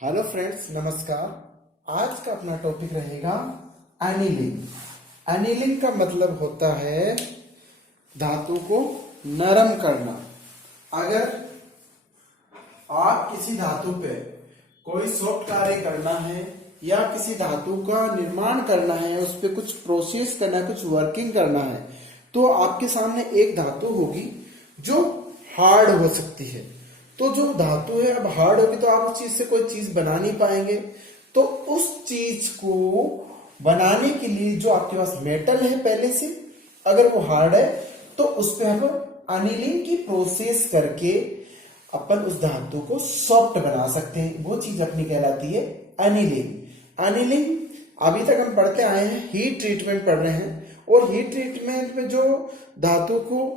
Hello friends, नमस्कार। आज का अपना टॉपिक रहेगा एनीलिंग। एनीलिंग का मतलब होता है धातु को नरम करना। अगर आप किसी धातु पे कोई सॉफ्ट कार्य करना है या किसी धातु का निर्माण करना है, उस पर कुछ प्रोसेस करना है, कुछ वर्किंग करना है, तो आपके सामने एक धातु होगी जो हार्ड हो सकती है। तो जो धातु है अब हार्ड होगी तो आप उस चीज से कोई चीज बना नहीं पाएंगे। तो उस चीज को बनाने के लिए जो आपके पास मेटल है पहले से, अगर वो हार्ड है तो उस पर हम एनीलिंग की प्रोसेस करके अपन उस धातु को सॉफ्ट बना सकते हैं। वो चीज अपनी कहलाती है एनीलिंग। एनीलिंग अभी तक हम पढ़ते आए हैं, हीट ट्रीटमेंट पढ़ रहे हैं, और हीट ट्रीटमेंट में जो धातु को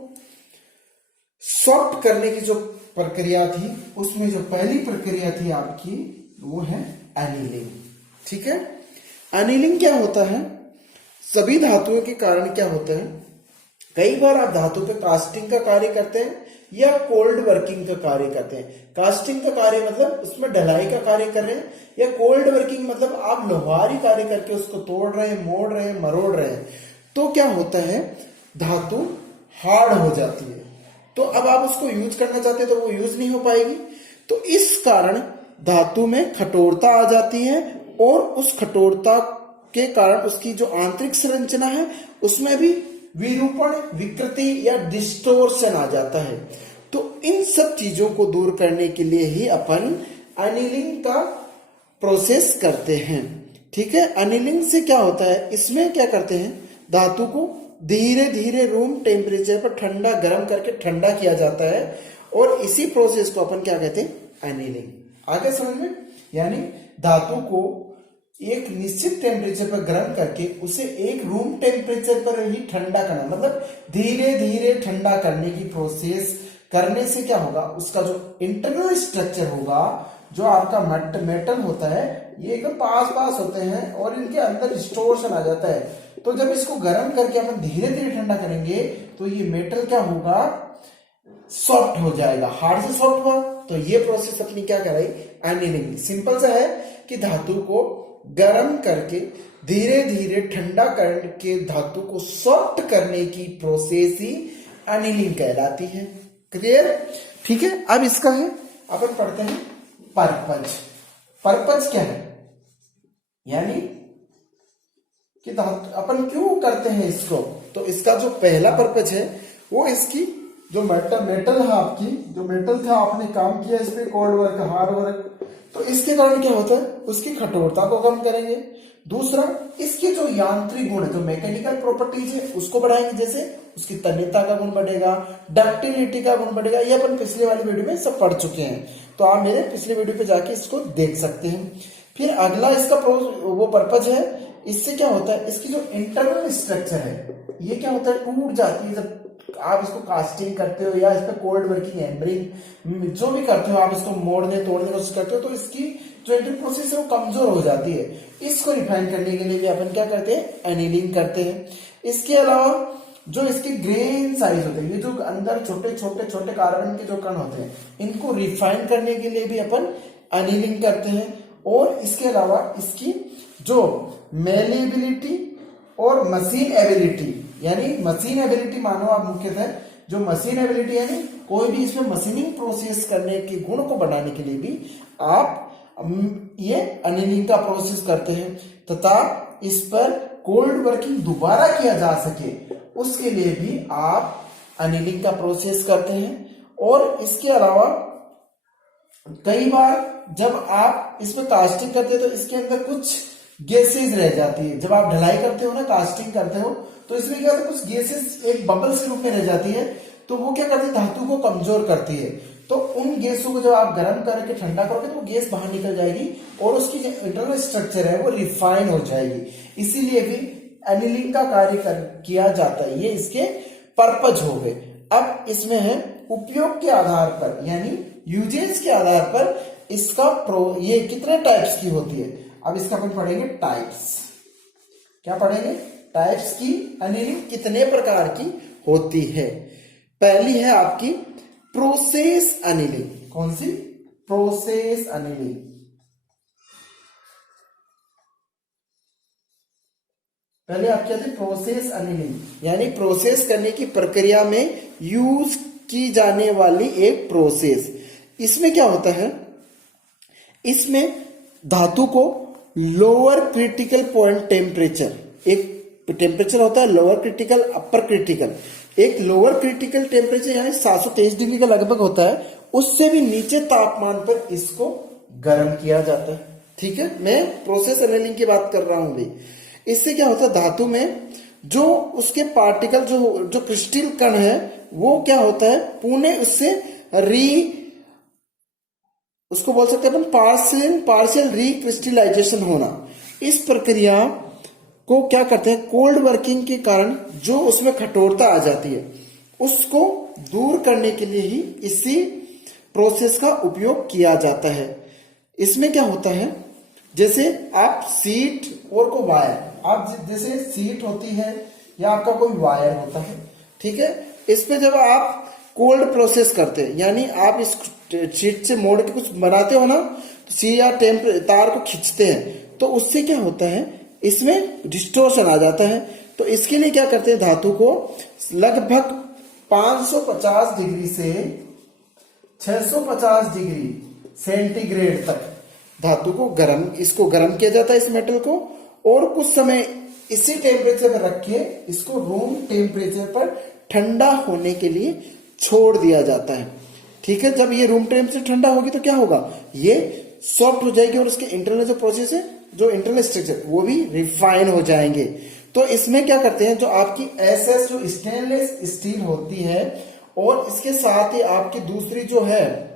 सॉफ्ट करने की जो प्रक्रिया थी, उसमें जो पहली प्रक्रिया थी आपकी, वो है एनीलिंग। ठीक है। एनीलिंग क्या होता है? सभी धातुओं के कारण क्या होता है, कई बार आप धातु पे कास्टिंग का कार्य करते हैं या कोल्ड वर्किंग का कार्य करते हैं। कास्टिंग का कार्य मतलब उसमें ढलाई का कार्य कर रहे हैं, या कोल्ड वर्किंग मतलब आप लोहारी कार्य करके उसको तोड़ रहे हैं, मोड़ रहे हैं, मरोड़ रहे हैं। तो क्या होता है, धातु हार्ड हो जाती है। तो अब आप उसको यूज करना चाहते हैं तो वो यूज नहीं हो पाएगी। तो इस कारण धातु में कठोरता आ जाती है, और उस कठोरता के कारण उसकी जो आंतरिक संरचना है उसमें भी विरूपण, विकृति या डिस्टोर्शन आ जाता है। तो इन सब चीजों को दूर करने के लिए ही अपन एनीलिंग का प्रोसेस करते हैं। ठीक है। एनीलिंग से क्या होता है, इसमें क्या करते हैं, धातु को धीरे धीरे रूम टेम्परेचर पर ठंडा गर्म करके ठंडा किया जाता है, और इसी प्रोसेस को अपन क्या कहते हैं, एनीलिंग। आगे समझ में? यानी धातु को एक निश्चित टेम्परेचर पर गर्म करके उसे एक रूम टेम्परेचर पर ही ठंडा करना, मतलब धीरे धीरे ठंडा करने की प्रोसेस करने से क्या होगा, उसका जो इंटरनल स्ट्रक्चर होगा, जो आपका मेटल होता है, ये एकदम पास होते हैं और इनके अंदर डिस्टोर्शन आ जाता है। तो जब इसको गर्म करके अपन धीरे धीरे ठंडा करेंगे तो ये मेटल क्या होगा, सॉफ्ट हो जाएगा। हार्ड से सॉफ्ट हुआ, तो ये प्रोसेस अपनी क्या कराई, एनीलिंग। सिंपल सा है कि धातु को गर्म करके धीरे धीरे ठंडा करके धातु को सॉफ्ट करने की प्रोसेस ही एनीलिंग कहलाती है। क्लियर? ठीक है। अब इसका है, अपन पढ़ते हैं पर्पज। पर्पज क्या है, यानी कि अपन क्यों करते हैं इसको। तो इसका जो पहला पर्पज है वो इसकी जो मेटल है, आपकी जो मेटल था, आपने काम किया इस पे कोल्ड वर्क, हार्ड वर्क, तो इसके कारण क्या होता है, उसकी कठोरता को कम करेंगे। दूसरा, इसके जो यांत्रिक गुण, जो मैकेनिकल प्रॉपर्टीज है, उसको बढ़ाएंगे। जैसे उसकी तन्यता का गुण बढ़ेगा, डक्टिलिटी का गुण बढ़ेगा। ये अपन पिछले वाली वीडियो में सब पढ़ चुके हैं, तो आप मेरे पिछले वीडियो पे जाके इसको देख सकते हैं। फिर अगला इसका वो पर्पज है, इससे क्या होता है, इसकी जो इंटरनल स्ट्रक्चर है, ये क्या होता है, टूट जाती है। जब आप इसको कास्टिंग करते हो या इस पर कोल्ड वर्किंग, हैमरिंग, जो भी करते हो, आप इसको मोड़ने तोड़ने की कोशिश करते हो, तो इसकी जो इंटरनल प्रोसेस है वो कमजोर हो जाती है। इसको रिफाइन करने के लिए भी अपन क्या करते हैं, एनीलिंग करते हैं। इसके अलावा जो इसके ग्रेन साइज होते हैं, ये जो अंदर छोटे छोटे कार्बन के जो कण होते हैं, इनको रिफाइन करने के लिए भी अपन एनीलिंग करते हैं। और इसके अलावा इसकी जो मेलेबिलिटी और मशीन एबिलिटी, यानी मशीन एबिलिटी मानो आप मुख्यतः, जो मशीन एबिलिटी यानी कोई भी इसमें मशीनिंग प्रोसेस करने के गुण को बढ़ाने के लिए भी आप ये एनीलिंग का प्रोसेस करते हैं, तथा इस पर कोल्ड वर्किंग दोबारा किया जा सके उसके लिए भी आप एनीलिंग का प्रोसेस करते हैं। और इसके अलावा कई बार जब आप इसमें कास्टिंग करते हैं तो इसके अंदर कुछ गैसेज रह जाती है। जब आप ढलाई करते हो ना, कास्टिंग करते हो, तो इसमें क्या होता है, कुछ गैसेज एक बबल के रूप में रह जाती है, तो वो क्या करती है, धातु को कमजोर करती है। तो उन गैसों को जब आप गर्म करके ठंडा करोगे तो वो गैस बाहर निकल जाएगी और उसकी जो इंटरनल स्ट्रक्चर है वो रिफाइन हो जाएगी। इसीलिए भी एनीलिंग का कार्य किया जाता है। ये इसके पर्पज हो गए। अब इसमें है उपयोग के आधार पर, यानी यूजेज के आधार पर इसका ये कितने टाइप्स की होती है। अब इसका अपन पढ़ेंगे टाइप्स। क्या पढ़ेंगे? टाइप्स की एनीलिंग कितने प्रकार की होती है। पहली है आपकी प्रोसेस एनीलिंग। कौन सी? Process annealing. पहले आपकी आती है प्रोसेस अनिलिंग, यानी प्रोसेस करने की प्रक्रिया में यूज की जाने वाली एक प्रोसेस। इसमें क्या होता है, इसमें धातु को लोअर क्रिटिकल पॉइंट टेम्परेचर, एक टेम्परेचर होता है लोअर क्रिटिकल, अपर क्रिटिकल। एक लोअर क्रिटिकल टेम्परेचर यानी 723 डिग्री का लगभग होता है, उससे भी नीचे तापमान पर इसको गर्म किया जाता है। ठीक है, मैं प्रोसेस एनालिंग की बात कर रहा हूं भी। इससे क्या होता है, धातु में जो उसके पार्टिकल जो क्रिस्टल कण है वो क्या होता है, पुणे उससे उसको बोल सकते हैं अपन पार्शियल रिक्रिस्टलाइजेशन होना। इस प्रक्रिया को क्या करते हैं, कोल्ड वर्किंग के कारण जो उसमें कठोरता आ जाती है उसको दूर करने के लिए ही इसी प्रोसेस का उपयोग किया जाता है। इसमें क्या होता है, जैसे आप सीट और को वायर, आप जैसे सीट होती है या आपका कोई वायर होता है, ठीक है, इस पे जब आप कोल्ड प्रोसेस करते हैं, यानी आप इस शीट से मोड़ के कुछ बनाते हो ना, तो सी या तार को खींचते हैं, तो उससे क्या होता है, इसमें डिस्टोर्शन आ जाता है। तो इसके लिए क्या करते हैं, धातु को लगभग 550 डिग्री से 650 डिग्री सेंटीग्रेड तक धातु को इसको गर्म किया जाता है, इस मेटल को, और कुछ समय इसी टेम्परेचर पर रख के इसको रूम टेम्परेचर पर ठंडा होने के लिए छोड़ दिया जाता है। ठीक है, जब ये रूम टेम्परेचर ठंडा होगी तो क्या होगा, ये सॉफ्ट हो जाएगी और उसके इंटरनल जो प्रोसेस है, जो इंटरनल स्ट्रक्चर, वो भी रिफाइन हो जाएंगे। तो इसमें क्या करते हैं, जो आपकी एसएस जो स्टेनलेस स्टील होती है, और इसके साथ ही आपकी दूसरी जो है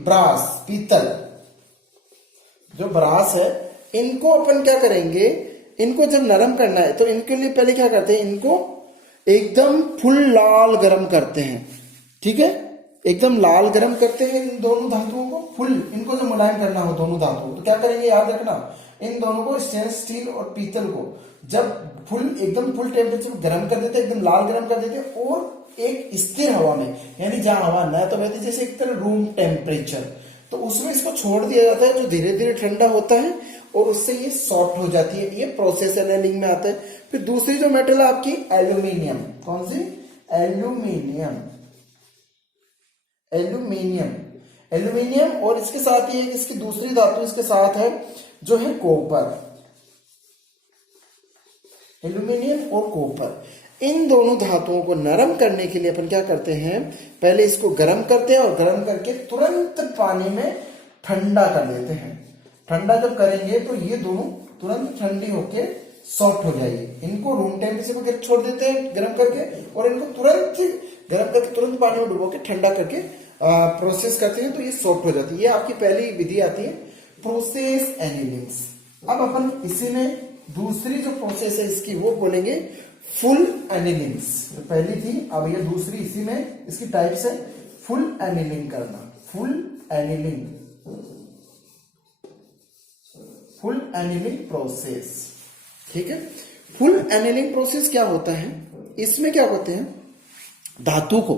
ब्रास, पीतल, जो ब्रास है, इनको अपन क्या करेंगे, इनको जब नरम करना है तो इनके लिए पहले क्या करते हैं, इनको एकदम फुल लाल गरम करते हैं। ठीक है, एकदम लाल गरम करते हैं इन दोनों धातुओं को फुल, इनको जो मुलायम करना हो दोनों धातुओं, तो क्या करेंगे, याद रखना, इन दोनों को स्टेनलेस स्टील और पीतल को जब एकदम फुल टेम्परेचर गर्म कर देते हैं, एकदम लाल गर्म कर देते हैं, और एक स्थिर हवा में, यानी जहां हवा न तो बहती, जैसे एक तरह रूम टेम्परेचर, तो उसमें इसको छोड़ दिया जाता है, जो धीरे धीरे ठंडा होता है और उससे ये सॉफ्ट हो जाती है। ये प्रोसेस एनालिंग में आता है। फिर दूसरी जो मेटल है आपकी एल्यूमिनियम, कौन सी, एल्यूमिनियम, और इसके साथ ही इसकी दूसरी धातु इसके साथ है जो है कॉपर, एल्यूमिनियम और कॉपर। इन दोनों धातुओं को नरम करने के लिए अपन क्या करते हैं, पहले इसको गर्म करते हैं और गर्म करके तुरंत पानी में ठंडा कर देते हैं। ठंडा जब करेंगे तो ये दोनों तुरंत ठंडी होके सॉफ्ट हो जाएगी। इनको रूम टेम्परेचर पर छोड़ देते हैं गर्म करके, और इनको तुरंत गर्म करके तुरंत पानी में डुबो के ठंडा करके प्रोसेस करते हैं, तो ये सॉफ्ट हो जाती है। ये आपकी पहली विधि आती है प्रोसेस एनालिंग्स। अब अपन इसी में दूसरी जो प्रोसेस है इसकी वो बोलेंगे फुल एनालिंग्स। तो पहली थी, अब ये दूसरी इसी में इसकी टाइप्स है फुल एनालिंग करना, फुल एनालिंग प्रोसेस। ठीक है, फुल एनालिंग प्रोसेस क्या होता है, इसमें क्या होते हैं, धातु को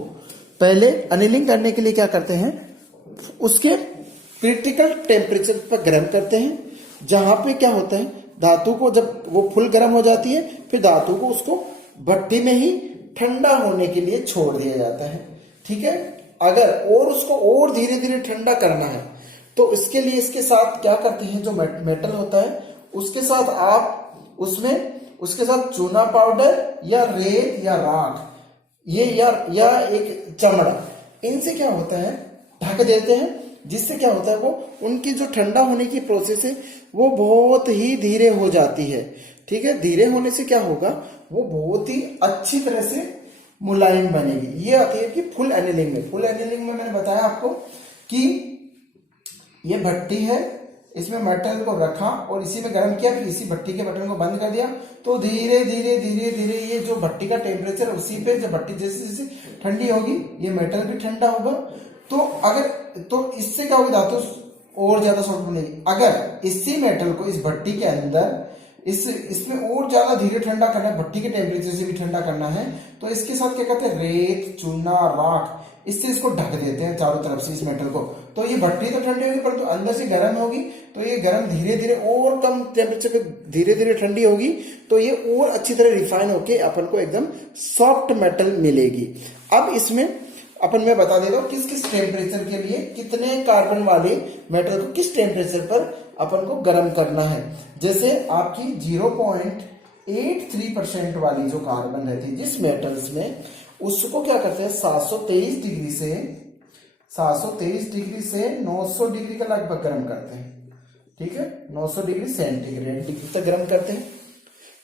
पहले एनालिंग करने के लिए क्या करते हैं, उसके क्रिटिकल टेम्परेचर पर गर्म करते हैं, जहां पे क्या होता है, धातु को जब वो फुल गर्म हो जाती है, फिर धातु को उसको भट्टी में ही ठंडा होने के लिए छोड़ दिया जाता है। ठीक है, अगर और उसको और धीरे धीरे ठंडा करना है तो इसके लिए इसके साथ क्या करते हैं, जो मेटल होता है उसके साथ आप उसके साथ चूना पाउडर या रेत या राख, ये या एक चमड़ा, इनसे क्या होता है ढक देते हैं, जिससे क्या होता है, वो उनकी जो ठंडा होने की प्रोसेस है वो बहुत ही धीरे हो जाती है। ठीक है, धीरे होने से क्या होगा, वो बहुत ही अच्छी तरह से मुलायम बनेगी। ये आती है कि फुल एनालिंग में। फुल एनालिंग में मैंने बताया आपको कि ये भट्टी है, इसमें मेटल को रखा और इसी में गर्म किया, फिर इसी भट्टी के बटन को बंद कर दिया, तो धीरे धीरे ये जो भट्टी का टेम्परेचर उसी पे, जब भट्टी जैसे जैसे ठंडी होगी ये मेटल भी ठंडा होगा, तो इससे क्या होगी, धातु और ज्यादा सॉफ्ट बनेगी। अगर इसी मेटल को इस भट्टी के अंदर इसमें और ज्यादा धीरे ठंडा करना है, भट्टी के टेम्परेचर से भी ठंडा करना है, तो इसके साथ क्या कहते हैं, रेत, चूना, राख, इससे इसको ढक देते हैं चारों तरफ से इस मेटल को। तो ये भट्टी तो ठंडी होगी परंतु अंदर से गर्म होगी, तो ये गर्म धीरे धीरे और कम टेम्परेचर पे धीरे धीरे ठंडी होगी, तो ये और अच्छी तरह रिफाइन होके अपन को एकदम सॉफ्ट मेटल मिलेगी। अब इसमें अपन मैं बता देता हूँ किस किस टेम्परेचर के लिए कितने कार्बन वाले मेटल को किस टेम्परेचर पर अपन को गर्म करना है। जैसे आपकी 0.83% वाली जो कार्बन रहती है जिस मेटल्स में, उसको क्या करते हैं 723 डिग्री से 900 डिग्री का लगभग गर्म करते हैं। ठीक है, 900 डिग्री सेंटीग्रेड डिग्री तक गर्म करते हैं।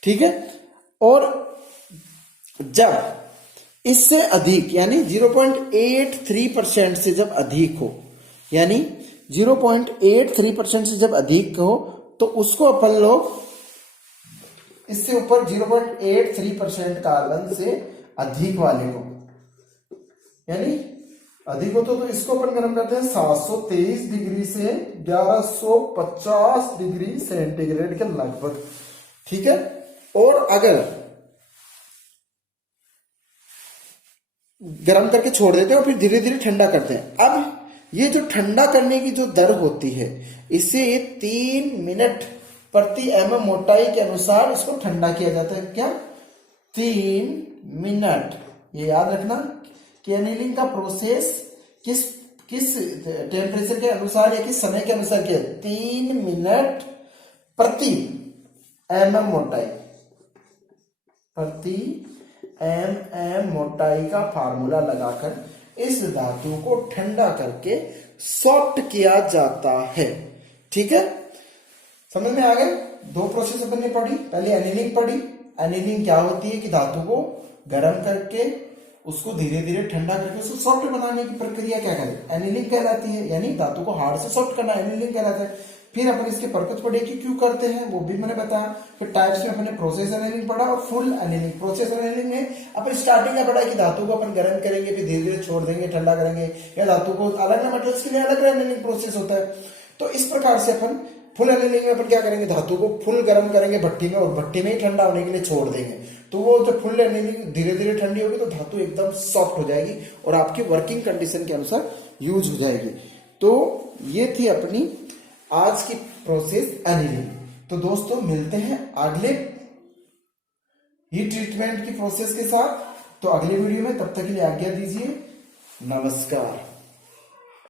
ठीक है, और जब इससे अधिक यानी 0.83% से जब अधिक हो, यानी 0.83% से जब अधिक हो, तो उसको अपन लोग इससे ऊपर 0.83% कार्बन से अधिक वाले को, यानी अधिक हो तो इसको अपन गर्म करते हैं 723 डिग्री से 1150 डिग्री सेंटीग्रेड के लगभग। ठीक है, और अगर गर्म करके छोड़ देते हैं और फिर धीरे धीरे ठंडा करते हैं। अब ये जो ठंडा करने की जो दर होती है, इससे ये 3 मिनट प्रति mm मोटाई के अनुसार इसको ठंडा किया जाता है। क्या 3 मिनट, ये याद रखना कि एनीलिंग का प्रोसेस किस टेम्परेचर के अनुसार या किस समय के अनुसार किया, 3 मिनट प्रति mm मोटाई, प्रति mm मोटाई का फार्मूला लगाकर इस धातु को ठंडा करके सॉफ्ट किया जाता है। ठीक है, समझ में आ गए। 2 प्रोसेस अपन ने पढ़ी, पहले एनीलिंग पढ़ी। एनीलिंग क्या होती है कि धातु को गर्म करके उसको धीरे धीरे ठंडा करके उसको सॉफ्ट बनाने की प्रक्रिया क्या कहलाती है, एनीलिंग कहलाती है, यानी धातु को हार्ड से सॉफ्ट करना एनीलिंग कहलाता है। फिर अपन इसके पर्पज पढ़े कि क्यों करते हैं, वो भी मैंने बताया। फिर टाइप्स में अपने प्रोसेस एनीलिंग पढ़ा और फुल एनीलिंग। प्रोसेस एनीलिंग में अपन स्टार्टिंग में पढ़ा कि धातु को अपन गर्म करेंगे, फिर धीरे धीरे छोड़ देंगे, ठंडा करेंगे, या धातु को अलग अलग मेटल्स के लिए अलग एनीलिंग प्रोसेस होता है। तो इस प्रकार से अपन फुल एनीलिंग में अपन क्या करेंगे, धातु को फुल गर्म करेंगे भट्टी में और भट्टी में ही ठंडा होने के लिए छोड़ देंगे। तो वो जब फुल एनीलिंग धीरे धीरे ठंडी होगी तो धातु एकदम सॉफ्ट हो जाएगी और आपकी वर्किंग कंडीशन के अनुसार यूज हो जाएगी। तो ये थी अपनी आज की प्रोसेस एनीलिंग। तो दोस्तों मिलते हैं अगले हीट ट्रीटमेंट की प्रोसेस के साथ, तो अगले वीडियो में, तब तक के लिए आज्ञा दीजिए। नमस्कार।